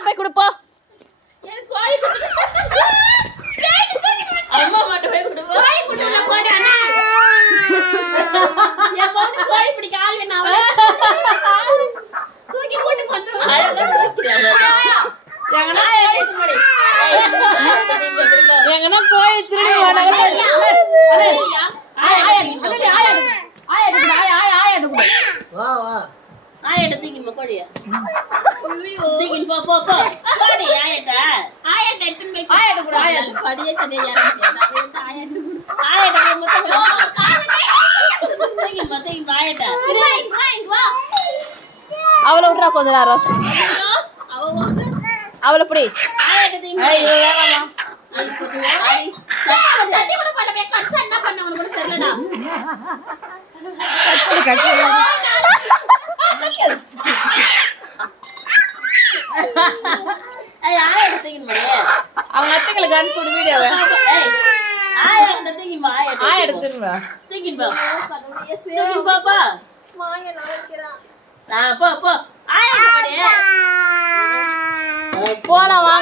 மாட்ட போய் கொடுப்போ. அம்மா மாட்ட போய் கொடுப்போ. கோழி குடுல போடானே. என் பொண்ணு கோழி பிடிக்க ஆள் வேணும் அவள. தூக்கி போட்டு வந்து அழகா தூக்கிடுவாங்க. எங்கனா கோழி திருடி வராங்க. எடுத்துக்கின்னு கோழிய தூக்கின்னு போ போ போ கோழி ஆயட்ட எடுத்துன்னு போய் ஆயட்ட கூட ஆயட்ட படியே தனியா யாரங்க ஆயட்ட ஆயட்ட மொத்தம் தூக்கி மொத்தம் ஆயட்ட வா அவளை விட்றா கொஞ்ச நேரம். அவளை பிடி. ஆயட்ட தூக்கி ஐயோ வேணாமா சட்டி கூட பண்ண போய் கச்சா என்ன பண்ண உனக்கு கூட தெரியலடா. கட்டி அவங்க அத்தைங்களுக்கு அனுப்பிவிடு வீடியோவை. போலாம் வாங்க.